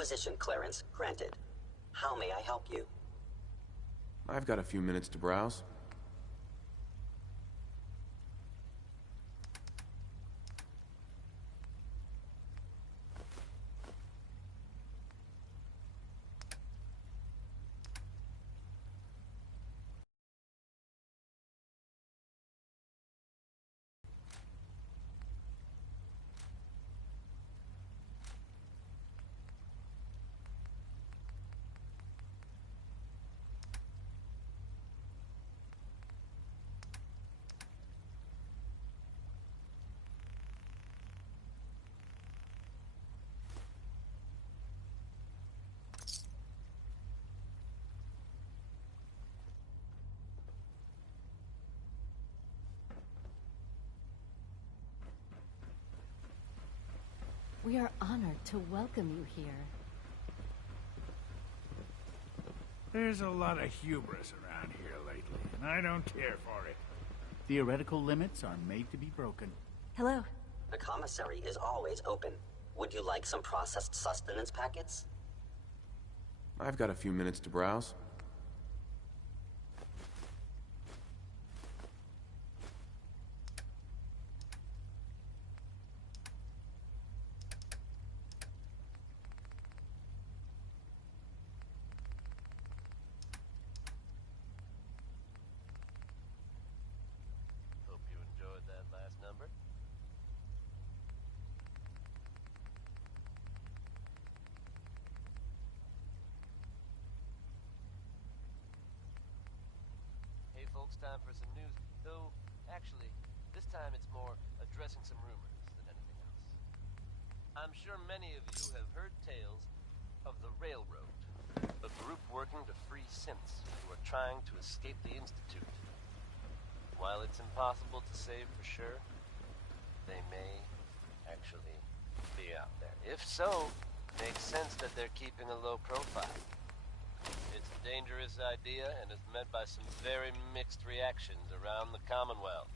Acquisition clearance granted. How may I help you? I've got a few minutes to browse. We are honored to welcome you here. There's a lot of hubris around here lately, and I don't care for it. Theoretical limits are made to be broken. Hello. The commissary is always open. Would you like some processed sustenance packets? I've got a few minutes to browse. Hope you enjoyed that last number. Hey folks, time for some news. Though, actually, this time it's more addressing some rumors than anything else. I'm sure many of you have heard tales of the Railroad, a group working to free synths who are trying to escape the Institute. While it's impossible to say for sure, they may actually be out there. If so, makes sense that they're keeping a low profile. It's a dangerous idea and is met by some very mixed reactions around the Commonwealth.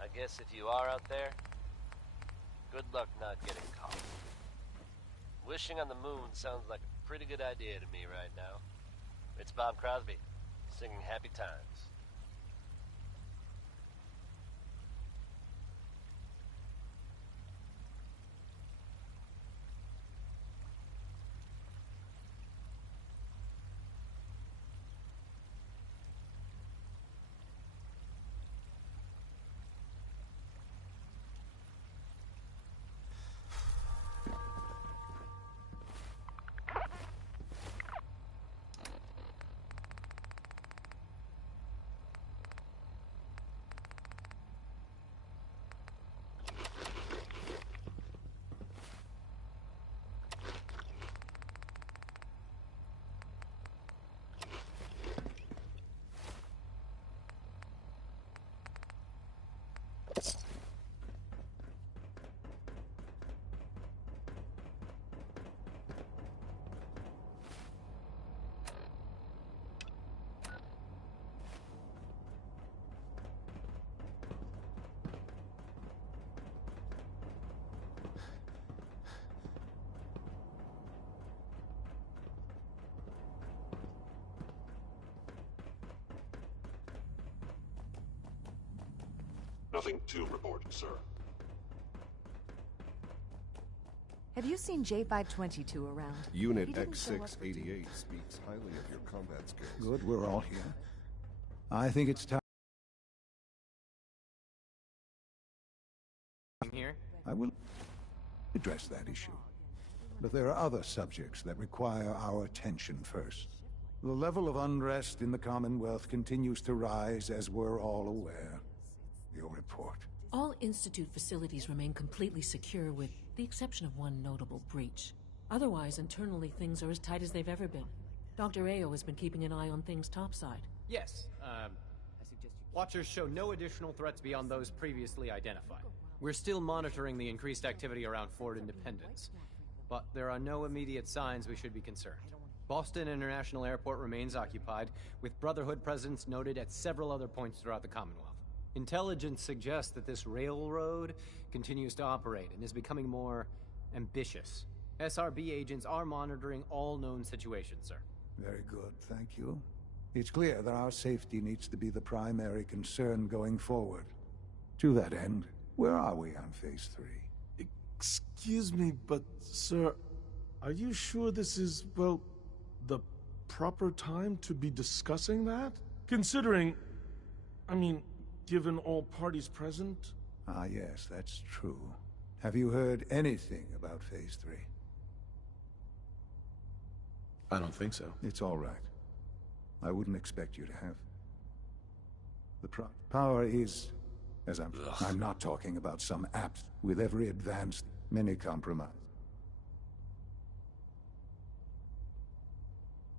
I guess if you are out there, good luck not getting caught. Wishing on the moon sounds like a pretty good idea to me right now. It's Bob Crosby, singing Happy Times. Nothing to report, sir. Have you seen J522 around? Unit He didn't show up for X688 speaks highly of your combat skills. Good, we're all here. I think it's time. Here? I will address that issue. But there are other subjects that require our attention first. The level of unrest in the Commonwealth continues to rise, as we're all aware. Your report. All Institute facilities remain completely secure with the exception of one notable breach. Otherwise, internally, things are as tight as they've ever been. Dr. Ayo has been keeping an eye on things topside. Yes, Watchers show no additional threats beyond those previously identified. We're still monitoring the increased activity around Fort Independence, but there are no immediate signs we should be concerned. Boston International Airport remains occupied, with Brotherhood presence noted at several other points throughout the Commonwealth. Intelligence suggests that this railroad continues to operate and is becoming more ambitious. SRB agents are monitoring all known situations, sir. Very good, thank you. It's clear that our safety needs to be the primary concern going forward. To that end, where are we on Phase 3? Excuse me, but, sir, are you sure this is, well, the proper time to be discussing that? Considering, I mean, given all parties present? Ah, yes, that's true. Have you heard anything about Phase 3? I don't think so. It's all right. I wouldn't expect you to have. The power is, as I'm not talking about some apps with every advanced, many compromise.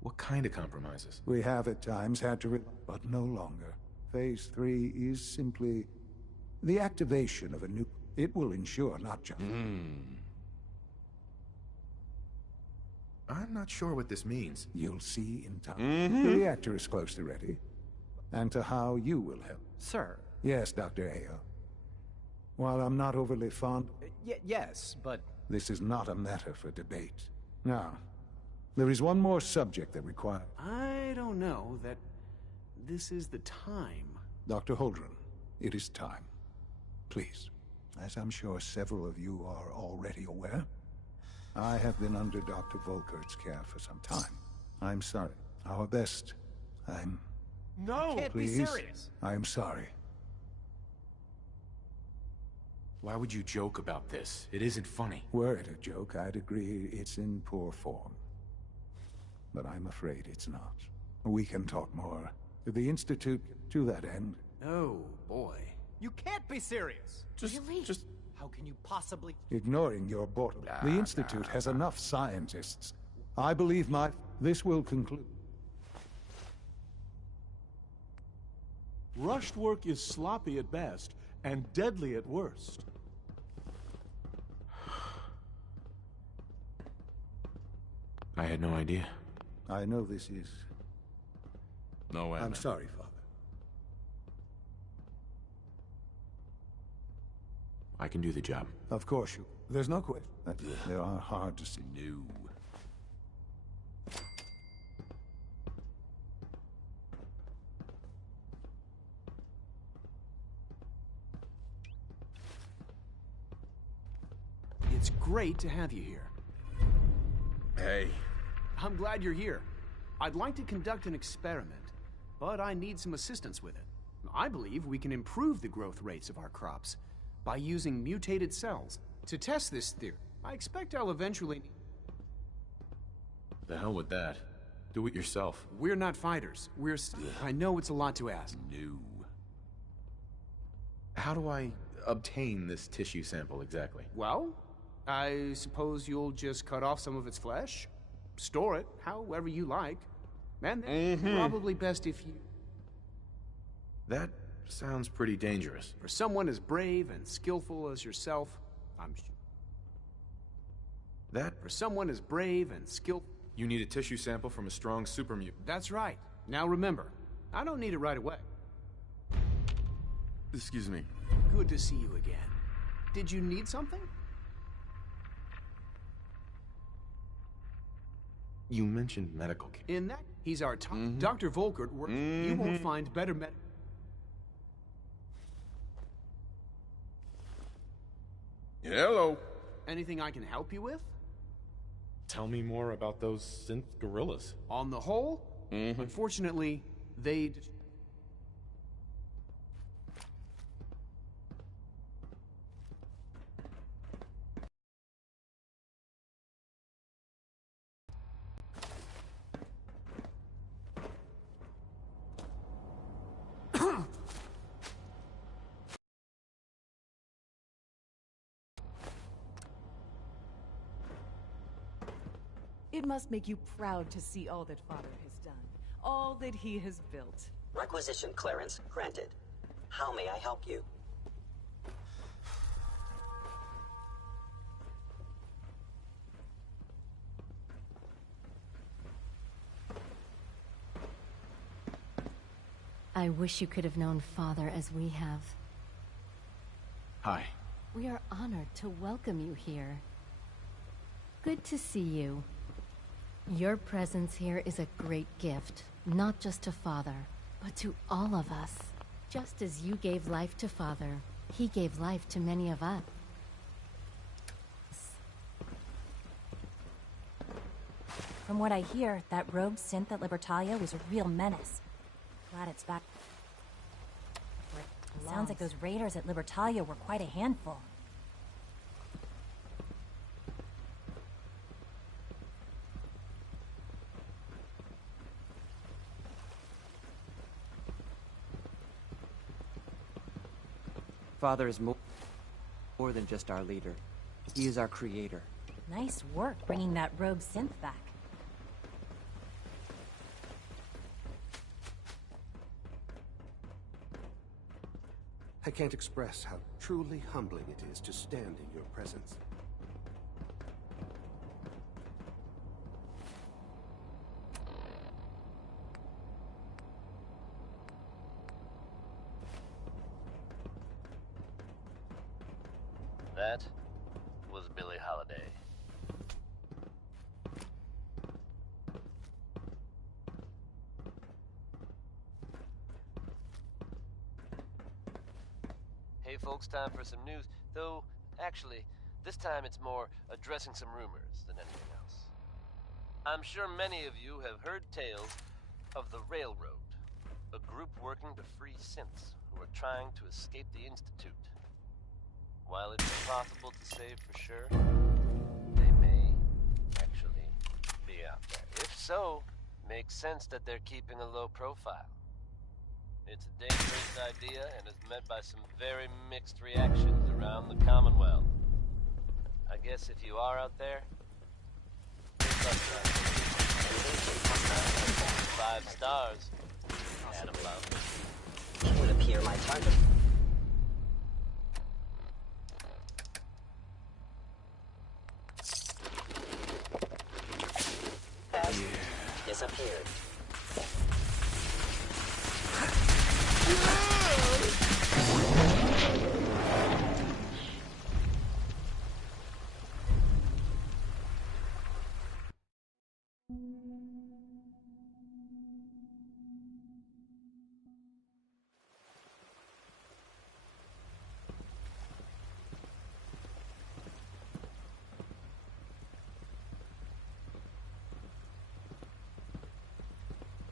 What kind of compromises? We have at times had to, but no longer. Phase 3 is simply the activation of a new. It will ensure not just. I'm not sure what this means. You'll see in time. The reactor is close to ready, and to how you will help. Sir. Yes, Dr. Ayo. While I'm not overly fond. Yes, but. This is not a matter for debate. Now, there is one more subject that requires. I don't know that this is the time. Dr. Holdren, it is time. Please. As I'm sure several of you are already aware, I have been under Dr. Volkert's care for some time. I'm sorry. Our best. No! Can't Please. be serious. I'm sorry. Why would you joke about this? It isn't funny. Were it a joke, I'd agree it's in poor form. But I'm afraid it's not. We can talk more. The Institute, to that end. Oh, boy. You can't be serious! Just How can you possibly... Ignoring your boredom. The Institute has enough scientists. I believe this will conclude. Rushed work is sloppy at best, and deadly at worst. I had no idea. I know this is... No, I'm sorry, Father. I can do the job. Of course you... There's no question. They are hard to see. No. It's great to have you here. Hey. I'm glad you're here. I'd like to conduct an experiment, but I need some assistance with it. I believe we can improve the growth rates of our crops by using mutated cells. To test this theory, I expect I'll eventually... The hell with that. Do it yourself. We're not fighters. I know it's a lot to ask. No. How do I obtain this tissue sample exactly? Well, I suppose you'll just cut off some of its flesh, store it however you like, and then probably best if you... That sounds pretty dangerous. For someone as brave and skillful as yourself, I'm sure. For someone as brave and skillful... You need a tissue sample from a strong super mutant. That's right. Now remember, I don't need it right away. Excuse me. Good to see you again. Did you need something? You mentioned medical care. In that, he's our top... Dr. Volkert works... You won't find better Hello. Anything I can help you with? Tell me more about those synth gorillas. On the whole, unfortunately, they... It must make you proud to see all that Father has done, all that he has built. Requisition clearance granted. How may I help you? I wish you could have known Father as we have. Hi. We are honored to welcome you here. Good to see you. Your presence here is a great gift, not just to Father, but to all of us. Just as you gave life to Father, he gave life to many of us. From what I hear, that rogue synth at Libertalia was a real menace. Glad it's back. Sounds like those raiders at Libertalia were quite a handful. Father is more than just our leader. He is our creator. Nice work bringing that rogue synth back. I can't express how truly humbling it is to stand in your presence. That was Billie Holiday. Hey folks, time for some news. Though, actually, this time it's more addressing some rumors than anything else. I'm sure many of you have heard tales of the Railroad, a group working to free synths who are trying to escape the Institute. While it's impossible to say for sure, they may actually be out there. If so, makes sense that they're keeping a low profile. It's a dangerous idea and is met by some very mixed reactions around the Commonwealth. I guess if you are out there, good luck, guys. 5 stars and above. It would appear my target. Has disappeared.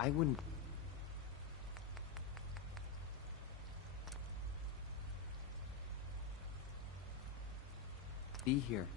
I wouldn't... be here.